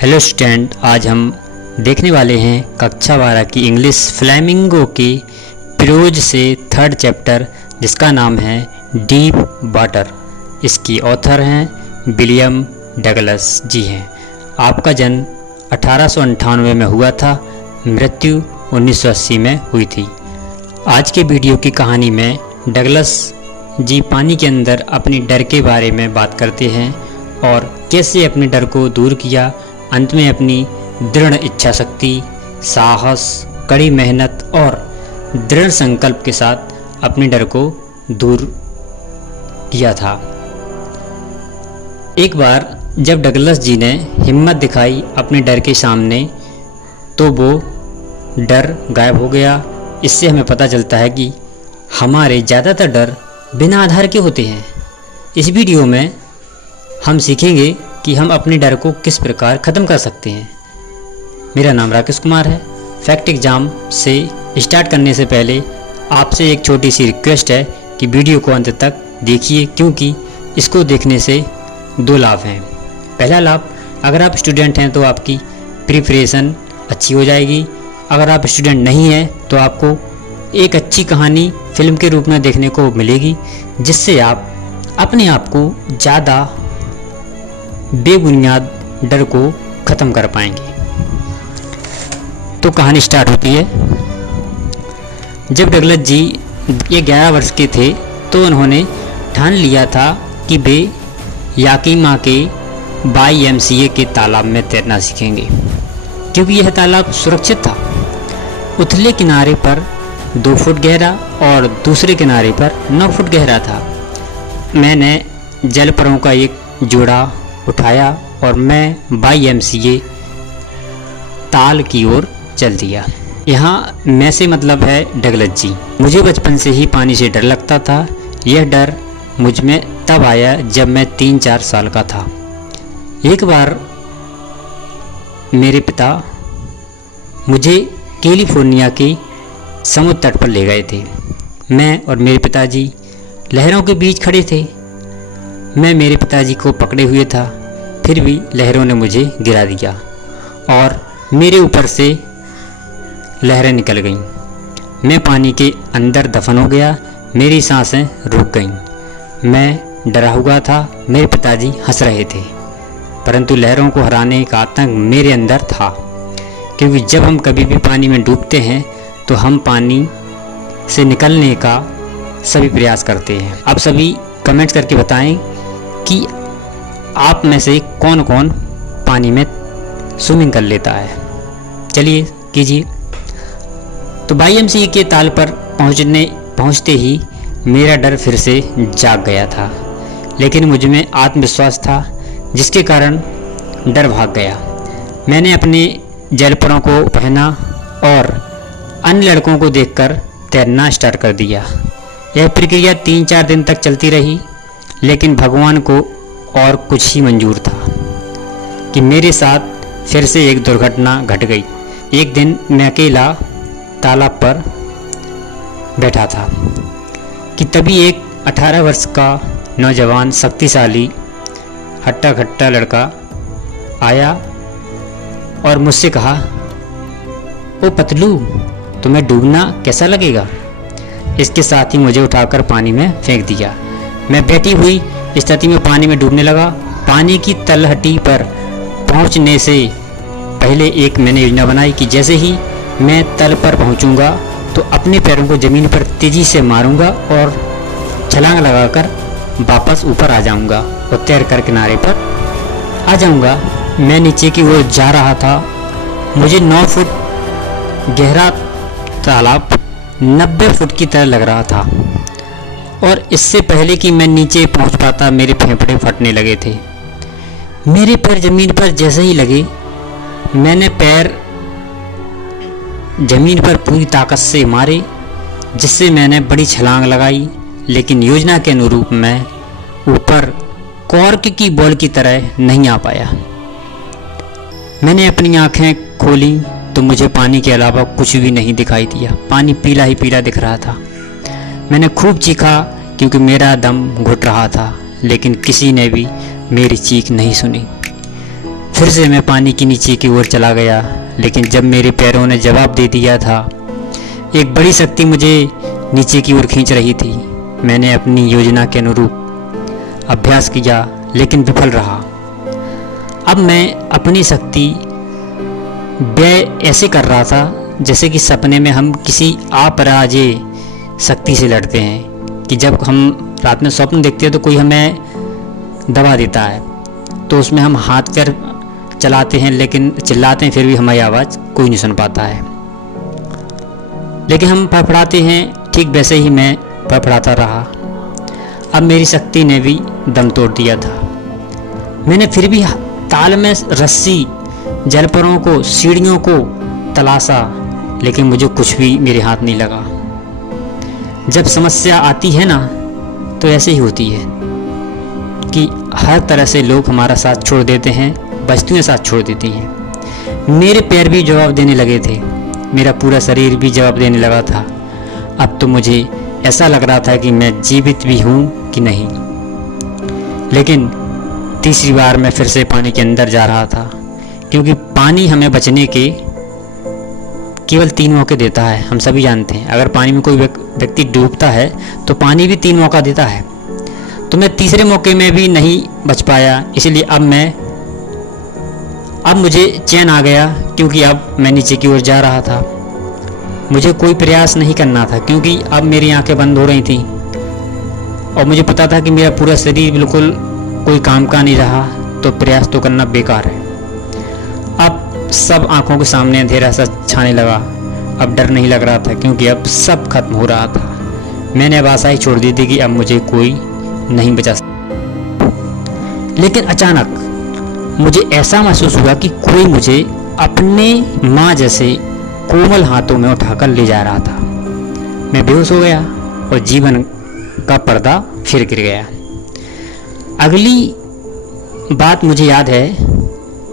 Hello student, आज हम देखने वाले हैं कक्षा 12 की इंग्लिश फ्लेमिंगो के प्रोज से थर्ड चैप्टर, जिसका नाम है डीप वाटर। इसकी ऑथर हैं विलियम डगलस जी हैं। आपका जन्म 1898 में हुआ था, मृत्यु 1980 में हुई थी। आज के वीडियो की कहानी में डगलस जी पानी के अंदर अपनी डर के बारे में बात करते हैं और कैसे अपने डर को दूर किया। अंत में अपनी दृढ़ इच्छा शक्ति, साहस, कड़ी मेहनत और दृढ़ संकल्प के साथ अपने डर को दूर किया था। एक बार जब डगलस जी ने हिम्मत दिखाई अपने डर के सामने, तो वो डर गायब हो गया। इससे हमें पता चलता है कि हमारे ज़्यादातर डर बिना आधार के होते हैं। इस वीडियो में हम सीखेंगे कि हम अपने डर को किस प्रकार ख़त्म कर सकते हैं। मेरा नाम राकेश कुमार है। फैक्ट एग्ज़ाम से स्टार्ट करने से पहले आपसे एक छोटी सी रिक्वेस्ट है कि वीडियो को अंत तक देखिए, क्योंकि इसको देखने से दो लाभ हैं। पहला लाभ, अगर आप स्टूडेंट हैं तो आपकी प्रिपरेशन अच्छी हो जाएगी। अगर आप स्टूडेंट नहीं हैं तो आपको एक अच्छी कहानी फिल्म के रूप में देखने को मिलेगी, जिससे आप अपने आप को ज़्यादा बेबुनियाद डर को ख़त्म कर पाएंगे। तो कहानी स्टार्ट होती है। जब डगलस जी ये 11 वर्ष के थे तो उन्होंने ठान लिया था कि वे याकीमा के YMCA के तालाब में तैरना सीखेंगे, क्योंकि यह तालाब सुरक्षित था। उथले किनारे पर 2 फुट गहरा और दूसरे किनारे पर 9 फुट गहरा था। मैंने जलपरों का एक जोड़ा उठाया और मैं YMCA ताल की ओर चल दिया। यहाँ मैं से मतलब है डगलस जी। मुझे बचपन से ही पानी से डर लगता था। यह डर मुझ में तब आया जब मैं 3-4 साल का था। एक बार मेरे पिता मुझे कैलिफोर्निया के समुद्र तट पर ले गए थे। मैं और मेरे पिताजी लहरों के बीच खड़े थे। मैं मेरे पिताजी को पकड़े हुए था, फिर भी लहरों ने मुझे गिरा दिया और मेरे ऊपर से लहरें निकल गईं। मैं पानी के अंदर दफन हो गया। मेरी सांसें रुक गईं। मैं डरा हुआ था। मेरे पिताजी हंस रहे थे, परंतु लहरों को हराने का आतंक मेरे अंदर था, क्योंकि जब हम कभी भी पानी में डूबते हैं तो हम पानी से निकलने का सभी प्रयास करते हैं। आप सभी कमेंट्स करके बताएं कि आप में से कौन कौन पानी में स्विमिंग कर लेता है। चलिए कीजिए। तो YMCA के ताल पर पहुंचते ही मेरा डर फिर से जाग गया था, लेकिन मुझ में आत्मविश्वास था, जिसके कारण डर भाग गया। मैंने अपने जलपरों को पहना और अन्य लड़कों को देखकर तैरना स्टार्ट कर दिया। यह प्रक्रिया 3-4 दिन तक चलती रही, लेकिन भगवान को और कुछ ही मंजूर था कि मेरे साथ फिर से एक दुर्घटना घट गई। एक दिन मैं अकेला तालाब पर बैठा था कि तभी एक 18 वर्ष का नौजवान शक्तिशाली हट्टा खट्टा लड़का आया और मुझसे कहा, ओ पतलू, तुम्हें डूबना कैसा लगेगा? इसके साथ ही मुझे उठाकर पानी में फेंक दिया। मैं बैठी हुई स्थिति में पानी में डूबने लगा। पानी की तलहटी पर पहुंचने से पहले एक मैंने योजना बनाई कि जैसे ही मैं तल पर पहुंचूंगा तो अपने पैरों को ज़मीन पर तेज़ी से मारूंगा और छलांग लगाकर वापस ऊपर आ जाऊंगा और तैर कर किनारे पर आ जाऊंगा। मैं नीचे की ओर जा रहा था। मुझे 9 फुट गहरा तालाब 90 फुट की तरह लग रहा था और इससे पहले कि मैं नीचे पहुंच पाता मेरे फेफड़े फटने लगे थे। मेरे पैर ज़मीन पर जैसे ही लगे, मैंने पैर ज़मीन पर पूरी ताकत से मारे, जिससे मैंने बड़ी छलांग लगाई, लेकिन योजना के अनुरूप मैं ऊपर कॉर्क की बॉल की तरह नहीं आ पाया। मैंने अपनी आंखें खोली तो मुझे पानी के अलावा कुछ भी नहीं दिखाई दिया। पानी पीला ही पीला दिख रहा था। मैंने खूब चीखा क्योंकि मेरा दम घुट रहा था, लेकिन किसी ने भी मेरी चीख नहीं सुनी। फिर से मैं पानी के नीचे की ओर चला गया, लेकिन जब मेरे पैरों ने जवाब दे दिया था, एक बड़ी शक्ति मुझे नीचे की ओर खींच रही थी। मैंने अपनी योजना के अनुरूप अभ्यास किया, लेकिन विफल रहा। अब मैं अपनी शक्ति व्यय ऐसे कर रहा था जैसे कि सपने में हम किसी अपराजेय शक्ति से लड़ते हैं कि जब हम रात में स्वप्न देखते हैं तो कोई हमें दबा देता है, तो उसमें हम हाथ पैर चलाते हैं लेकिन चिल्लाते हैं, फिर भी हमारी आवाज़ कोई नहीं सुन पाता है। लेकिन हम फड़फड़ाते हैं, ठीक वैसे ही मैं फड़फड़ाता रहा। अब मेरी शक्ति ने भी दम तोड़ दिया था। मैंने फिर भी ताल में रस्सी, जलपरों को, सीढ़ियों को तलाशा, लेकिन मुझे कुछ भी मेरे हाथ नहीं लगा। जब समस्या आती है ना, तो ऐसे ही होती है कि हर तरह से लोग हमारा साथ छोड़ देते हैं, वस्तुएं साथ छोड़ देती हैं। मेरे पैर भी जवाब देने लगे थे, मेरा पूरा शरीर भी जवाब देने लगा था। अब तो मुझे ऐसा लग रहा था कि मैं जीवित भी हूँ कि नहीं। लेकिन तीसरी बार मैं फिर से पानी के अंदर जा रहा था, क्योंकि पानी हमें बचने के केवल 3 मौके देता है। हम सभी जानते हैं, अगर पानी में कोई व्यक्ति डूबता है तो पानी भी 3 मौका देता है। तो मैं तीसरे मौके में भी नहीं बच पाया, इसलिए अब मुझे चैन आ गया, क्योंकि अब मैं नीचे की ओर जा रहा था। मुझे कोई प्रयास नहीं करना था, क्योंकि अब मेरी आंखें बंद हो रही थीं और मुझे पता था कि मेरा पूरा शरीर बिल्कुल कोई काम का नहीं रहा, तो प्रयास तो करना बेकार है। अब सब आंखों के सामने अंधेरा सा छाने लगा। अब डर नहीं लग रहा था, क्योंकि अब सब खत्म हो रहा था। मैंने अब आशा ही छोड़ दी थी कि अब मुझे कोई नहीं बचा सकता। लेकिन अचानक मुझे ऐसा महसूस हुआ कि कोई मुझे अपने माँ जैसे कोमल हाथों में उठाकर ले जा रहा था। मैं बेहोश हो गया और जीवन का पर्दा फिर गिर गया। अगली बात मुझे याद है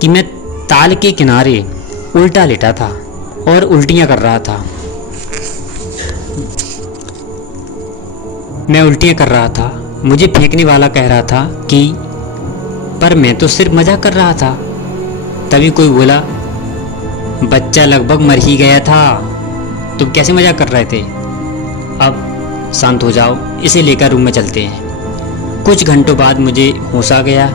कि मैं ताल के किनारे उल्टा लेटा था और उल्टियाँ कर रहा था। मैं उल्टियाँ कर रहा था। मुझे फेंकने वाला कह रहा था कि पर मैं तो सिर्फ मजाक कर रहा था। तभी कोई बोला, बच्चा लगभग मर ही गया था, तुम कैसे मजाक कर रहे थे? अब शांत हो जाओ, इसे लेकर रूम में चलते हैं। कुछ घंटों बाद मुझे होश आ गया।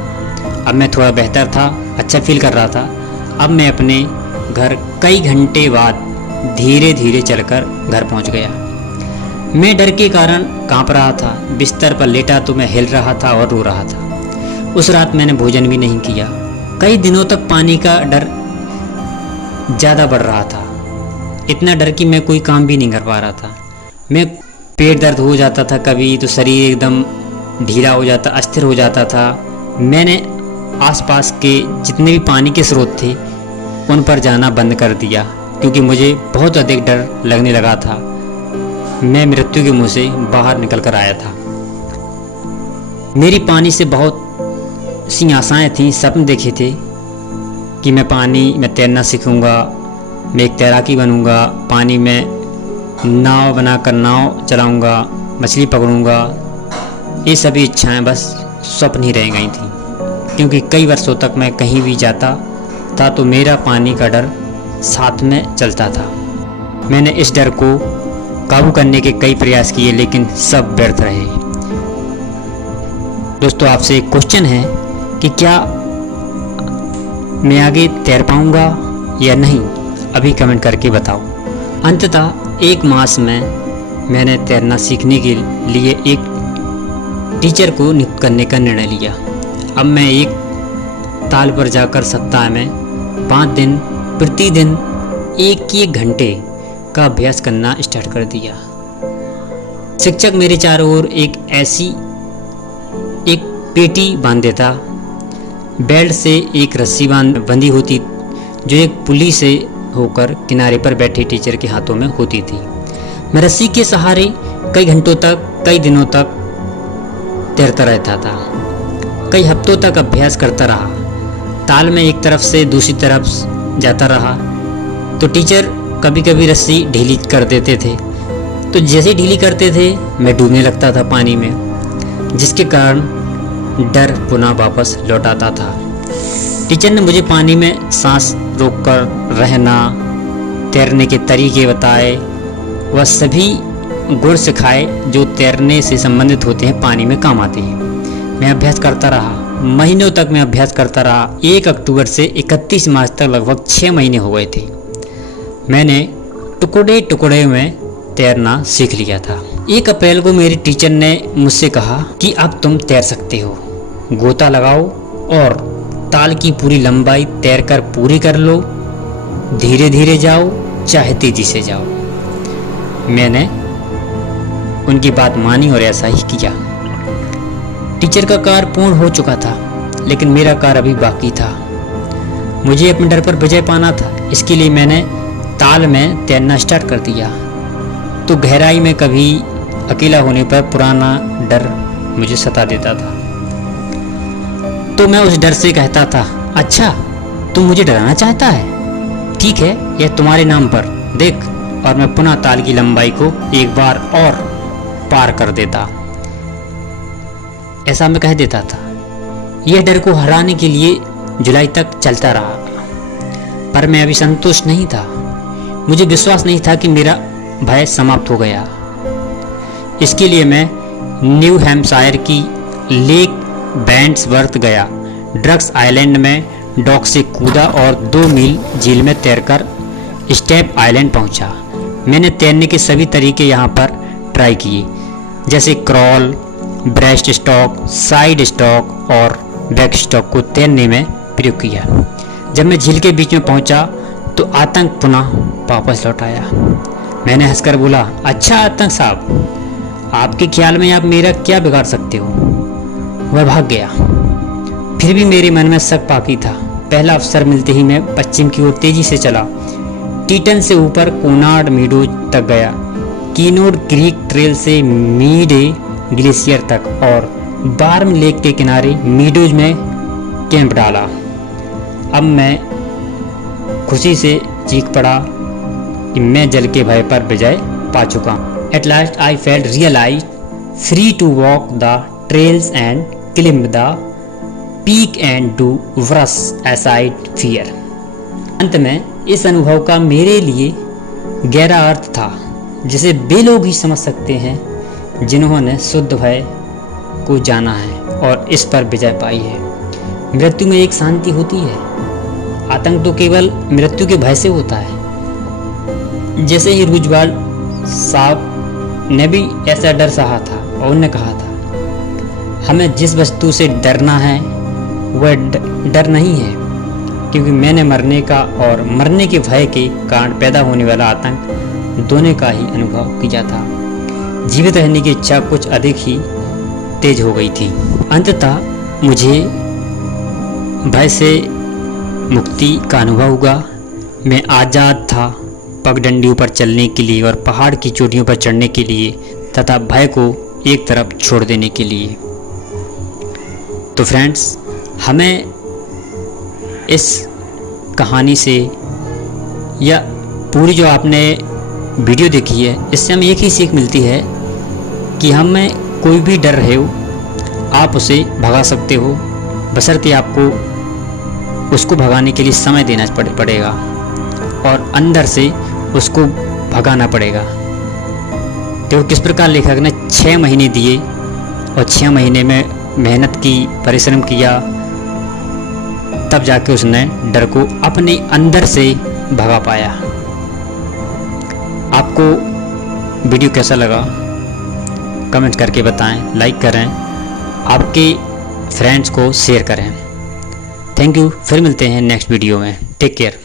अब मैं थोड़ा बेहतर था, अच्छा फील कर रहा था। अब मैं अपने घर कई घंटे बाद धीरे धीरे चलकर घर पहुंच गया। मैं डर के कारण कांप रहा था। बिस्तर पर लेटा तो मैं हिल रहा था और रो रहा था। उस रात मैंने भोजन भी नहीं किया। कई दिनों तक पानी का डर ज़्यादा बढ़ रहा था, इतना डर कि मैं कोई काम भी नहीं कर पा रहा था। मैं पेट दर्द हो जाता था, कभी तो शरीर एकदम ढीला हो जाता, अस्थिर हो जाता था। मैंने आसपास के जितने भी पानी के स्रोत थे उन पर जाना बंद कर दिया, क्योंकि मुझे बहुत अधिक डर लगने लगा था। मैं मृत्यु के मुंह से बाहर निकल कर आया था। मेरी पानी से बहुत सी आशाएं थीं, सपने देखे थे कि मैं पानी में तैरना सीखूंगा, मैं एक तैराकी बनूंगा, पानी में नाव बनाकर नाव चलाऊंगा, मछली पकड़ूंगा। ये सभी इच्छाएं बस स्वप्न ही रह गई थी, क्योंकि कई वर्षों तक मैं कहीं भी जाता था तो मेरा पानी का डर साथ में चलता था। मैंने इस डर को काबू करने के कई प्रयास किए, लेकिन सब व्यर्थ रहे। दोस्तों, आपसे एक क्वेश्चन है कि क्या मैं आगे तैर पाऊंगा या नहीं? अभी कमेंट करके बताओ। अंततः 1 मास में मैंने तैरना सीखने के लिए एक टीचर को नियुक्त करने का निर्णय लिया। अब मैं एक ताल पर जाकर सप्ताह में 5 दिन प्रतिदिन 1-1 घंटे का अभ्यास करना स्टार्ट कर दिया। शिक्षक मेरे चारों ओर एक पेटी बांध देता। बेल्ट से एक रस्सी बंधी होती, जो एक पुली से होकर किनारे पर बैठे टीचर के हाथों में होती थी। मैं रस्सी के सहारे कई घंटों तक, कई दिनों तक तैरता रहता था। कई हफ्तों तक अभ्यास करता रहा। ताल में एक तरफ से दूसरी तरफ जाता रहा तो टीचर कभी कभी रस्सी ढीली कर देते थे, तो जैसे ढीली करते थे मैं डूबने लगता था पानी में, जिसके कारण डर पुनः वापस लौट आता था। टीचर ने मुझे पानी में सांस रोककर रहना, तैरने के तरीके बताए, वह सभी गुण सिखाए जो तैरने से संबंधित होते हैं, पानी में काम आते हैं। मैं अभ्यास करता रहा, महीनों तक मैं अभ्यास करता रहा। 1 अक्टूबर से 31 मार्च तक लगभग 6 महीने हो गए थे। मैंने टुकड़े टुकड़े में तैरना सीख लिया था। 1 अप्रैल को मेरी टीचर ने मुझसे कहा कि अब तुम तैर सकते हो, गोता लगाओ और ताल की पूरी लंबाई तैरकर पूरी कर लो। धीरे धीरे जाओ, चाहे तेजी से जाओ। मैंने उनकी बात मानी और ऐसा ही किया। टीचर का कार्य पूर्ण हो चुका था, लेकिन मेरा कार्य अभी बाकी था। मुझे अपने डर पर विजय पाना था। इसके लिए मैंने ताल में तैरना स्टार्ट कर दिया। तो गहराई में कभी अकेला होने पर पुराना डर मुझे सता देता था। तो मैं उस डर से कहता था, अच्छा तुम मुझे डराना चाहता है, ठीक है, यह तुम्हारे नाम पर देख। और मैं पुनः ताल की लंबाई को एक बार और पार कर देता। ऐसा मैं कह देता था। यह डर को हराने के लिए जुलाई तक चलता रहा, पर मैं अभी संतुष्ट नहीं था। मुझे विश्वास नहीं था कि मेरा भय समाप्त हो गया। इसके लिए मैं न्यू हैम्पशायर की लेक बैंड्सवर्थ गया, ड्रग्स आइलैंड में डॉक से कूदा और 2 मील झील में तैरकर स्टेप आइलैंड पहुंचा। मैंने तैरने के सभी तरीके यहाँ पर ट्राई किए, जैसे crawl, breast stroke, side stroke और बैक स्ट्रोक को तैरने में प्रयोग किया। जब मैं झील के बीच में पहुंचा तो आतंक पुनः वापस लौट आया। मैंने हंसकर बोला, अच्छा आतंक साहब, आपके ख्याल में आप मेरा क्या बिगाड़ सकते हो? वह भाग गया। फिर भी मेरे मन में शक बाकी था। पहला अवसर मिलते ही मैं पश्चिम की ओर तेजी से चला। टीटन से ऊपर कोनार्ड मीडोज तक गया, कीनोड क्रीक ट्रेल से मीडे ग्लेशियर तक और बार्म लेक के किनारे मीडोज में कैंप डाला। अब मैं खुशी से चीख पड़ा कि मैं जल के भय पर विजय पा चुका। At last I felt realise free to walk the trails and climb the peak and do throws aside fear. अंत में इस अनुभव का मेरे लिए गहरा अर्थ था, जिसे वे लोग ही समझ सकते हैं जिन्होंने शुद्ध भय को जाना है और इस पर विजय पाई है। मृत्यु में एक शांति होती है। आतंक तो केवल मृत्यु के भय से होता है। जैसे ही रूजवेल्ट साहब ने भी ऐसा डर सहा था और उन्होंने कहा था, हमें जिस वस्तु से डरना है वह डर नहीं है, क्योंकि मैंने मरने का और मरने के भय के कारण पैदा होने वाला आतंक दोनों का ही अनुभव किया था। जीवित रहने की इच्छा कुछ अधिक ही तेज हो गई थी। अंततः मुझे भय से मुक्ति का अनुभव हुआ। मैं आज़ाद था पगडंडियों पर चलने के लिए और पहाड़ की चोटियों पर चढ़ने के लिए तथा भय को एक तरफ छोड़ देने के लिए। तो फ्रेंड्स, हमें इस कहानी से या पूरी जो आपने वीडियो देखी है, इससे हमें एक ही सीख मिलती है कि हमें कोई भी डर रहे हो आप उसे भगा सकते हो, बशर्ते आपको उसको भगाने के लिए समय देना पड़ेगा और अंदर से उसको भगाना पड़ेगा। तो किस प्रकार लेखक ने 6 महीने दिए और 6 महीने में मेहनत की, परिश्रम किया, तब जाके उसने डर को अपने अंदर से भगा पाया। आपको वीडियो कैसा लगा कमेंट करके बताएं, लाइक करें, आपके फ्रेंड्स को शेयर करें। Thank you. फिर मिलते हैं नेक्स्ट वीडियो में। Take care.